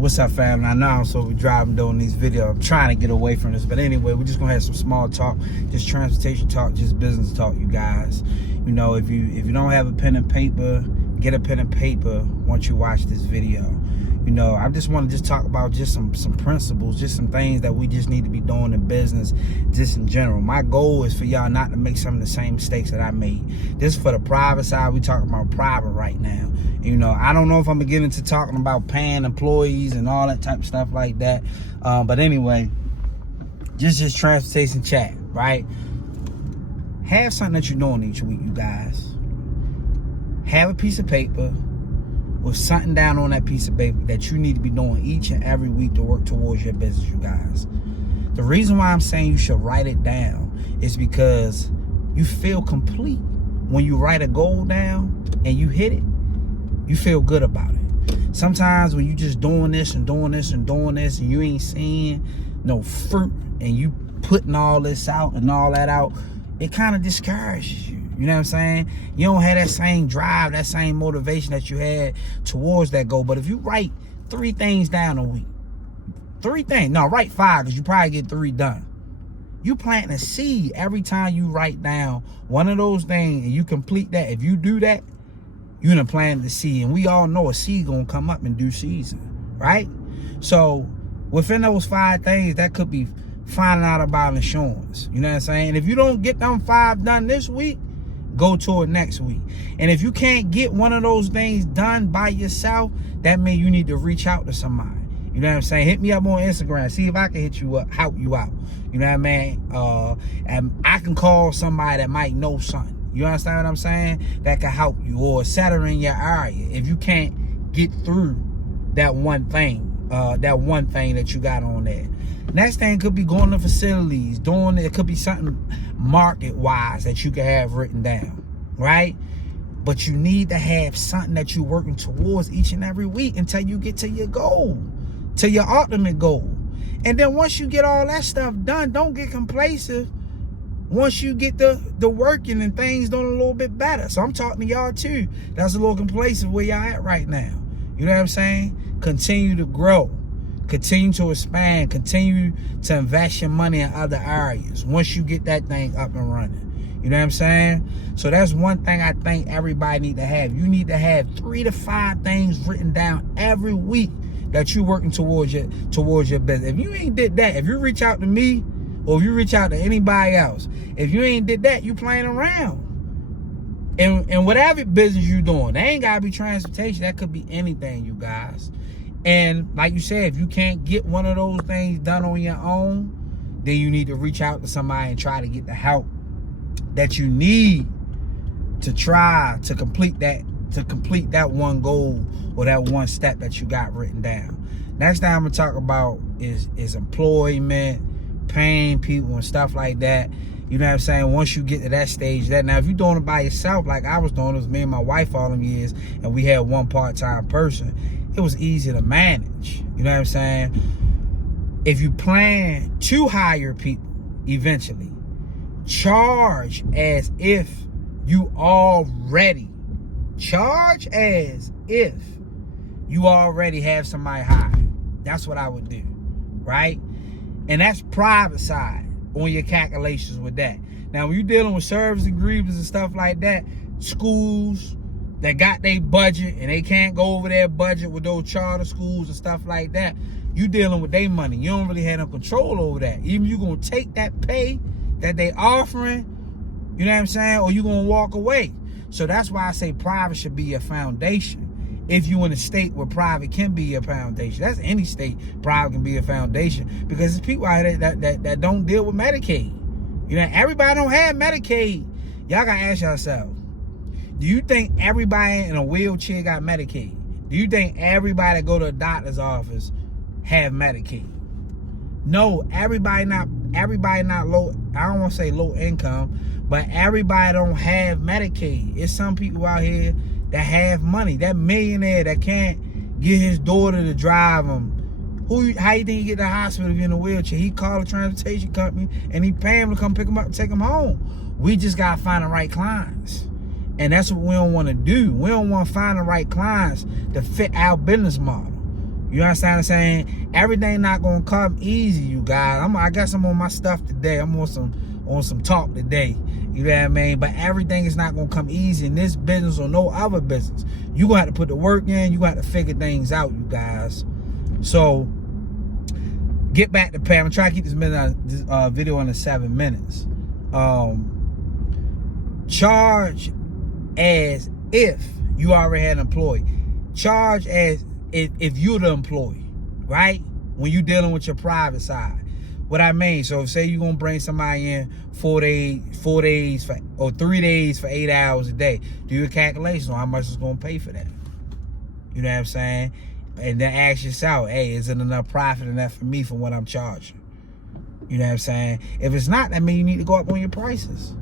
What's up, family? I know I'm supposed to be driving doing these videos. I'm trying to get away from this, but anyway, we're just gonna have some small talk, just transportation talk, just business talk, you guys. You know, if you don't have a pen and paper, get a pen and paper once you watch this video. You know, I just want to just talk about just some principles, just some things that we just need to be doing in business, just in general. My goal is for y'all not to make some of the same mistakes that I made. This is for the private side. We talking about private right now. You know, I don't know if I'm gonna get into talking about paying employees and all that type of stuff like that. But anyway, just transportation chat, right? Have something that you're doing each week, you guys. Have a piece of paper with something down on that piece of paper that you need to be doing each and every week to work towards your business, you guys. The reason why I'm saying you should write it down is because you feel complete when you write a goal down and you hit it. You feel good about it. Sometimes when you just doing this and doing this and doing this and you ain't seeing no fruit and you putting all this out and all that out, it kind of discourages you. You know what I'm saying? You don't have that same drive, that same motivation that you had towards that goal. But if you write 3 things down a week, 3 things, no, write 5 because you probably get 3 done. You plant a seed every time you write down one of those things and you complete that. If you do that, you're gonna plant the seed, and we all know a seed gonna come up in due season, right? So within those 5 things, that could be finding out about insurance. You know what I'm saying? If you don't get them 5 done this week, go to it next week. And if you can't get one of those things done by yourself, that means you need to reach out to somebody. You know what I'm saying? Hit me up on Instagram. See if I can hit you up, help you out. You know what I mean? And I can call somebody that might know something. You understand what I'm saying? That can help you or center in your area. If you can't get through that one thing that you got on there. Next thing could be going to facilities, doing it could be something market-wise that you can have written down, right? But you need to have something that you're working towards each and every week until you get to your goal, to your ultimate goal. And then once you get all that stuff done, don't get complacent. Once you get the working and things doing a little bit better. So I'm talking to y'all too. That's a little complacent where y'all at right now. You know what I'm saying? Continue to grow. Continue to expand. Continue to invest your money in other areas once you get that thing up and running. You know what I'm saying? So that's one thing I think everybody need to have. You need to have 3 to 5 things written down every week that you're working towards your business. If you ain't did that, if you reach out to me, or if you reach out to anybody else, if you ain't did that, you playing around. And whatever business you doing, they ain't gotta be transportation. That could be anything, you guys. And like you said, if you can't get one of those things done on your own, then you need to reach out to somebody and try to get the help that you need to try to complete that one goal or that one step that you got written down. Next thing I'm gonna talk about is employment, paying people and stuff like that. You know what I'm saying? Once you get to that stage, now if you're doing it by yourself, like I was doing, it was me and my wife all them years, and we had one part-time person, it was easy to manage. You know what I'm saying? If you plan to hire people eventually, charge as if you already have somebody hired. That's what I would do, right? And that's private side on your calculations with that. Now, when you're dealing with service agreements and stuff like that, schools that got their budget and they can't go over their budget with those charter schools and stuff like that, you dealing with their money. You don't really have no control over that. Even you're going to take that pay that they offering, you know what I'm saying, or you're going to walk away. So that's why I say private should be your foundation. If you in a state where private can be your foundation, that's any state, private can be a foundation, because there's people out there that don't deal with Medicaid. You know, everybody don't have Medicaid. Y'all gotta ask yourself, do you think everybody in a wheelchair got Medicaid? Do you think everybody that go to a doctor's office have Medicaid? No, everybody not low, I don't want to say low income, but everybody don't have Medicaid. It's some people out here that have money. That millionaire that can't get his daughter to drive him. How you think he get to the hospital if you're in a wheelchair? He called a transportation company and he pay him to come pick him up and take him home. We just gotta find the right clients. And that's what we don't want to do. We don't want to find the right clients to fit our business model. You understand what I'm saying? Everything not gonna come easy, you guys. I guess I'm on my stuff today. I'm on some talk today. You know what I mean? But everything is not gonna come easy in this business or no other business. You gonna have to put the work in. You gonna have to figure things out, you guys. So get back to pay. I'm trying to keep this video under 7 minutes. Charge as if you already had an employee. Charge as if you're the employee, right? When you're dealing with your private side. What I mean, so say you're gonna bring somebody in 4 days or 3 days for 8 hours a day. Do your calculation on how much it's gonna pay for that. You know what I'm saying? And then ask yourself, hey, is it enough profit enough for me for what I'm charging? You know what I'm saying? If it's not, that means you need to go up on your prices.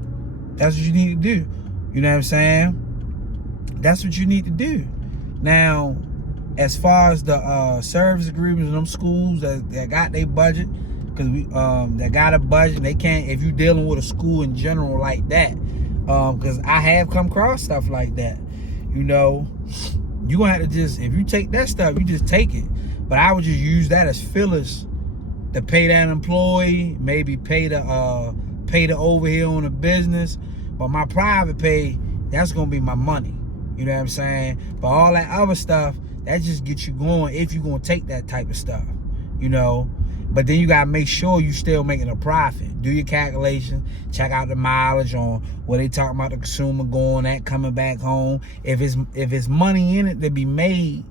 That's what you need to do. You know what I'm saying? That's what you need to do. Now, as far as the service agreements in them schools that got their budget, because they got a budget, they can't, if you're dealing with a school in general like that, because I have come across stuff like that, you know, you're going to have to just, if you take that stuff, you just take it. But I would just use that as fillers to pay that employee, maybe pay the overhead on the business. But my private pay, that's going to be my money. You know what I'm saying? But all that other stuff, that just gets you going if you're going to take that type of stuff, you know. But then you got to make sure you still making a profit. Do your calculation. Check out the mileage on what they talking about the consumer going at, coming back home. If it's money in it to be made,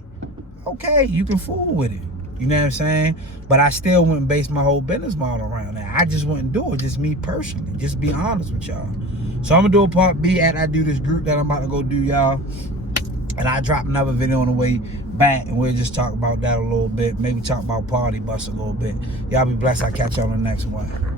okay, you can fool with it. You know what I'm saying? But I still wouldn't base my whole business model around that. I just wouldn't do it. Just me personally. Just be honest with y'all. So I'm going to do a part B after I do this group that I'm about to go do, y'all. And I drop another video on the way back, and we'll just talk about that a little bit. Maybe talk about party bus a little bit. Y'all be blessed. I'll catch y'all on the next one.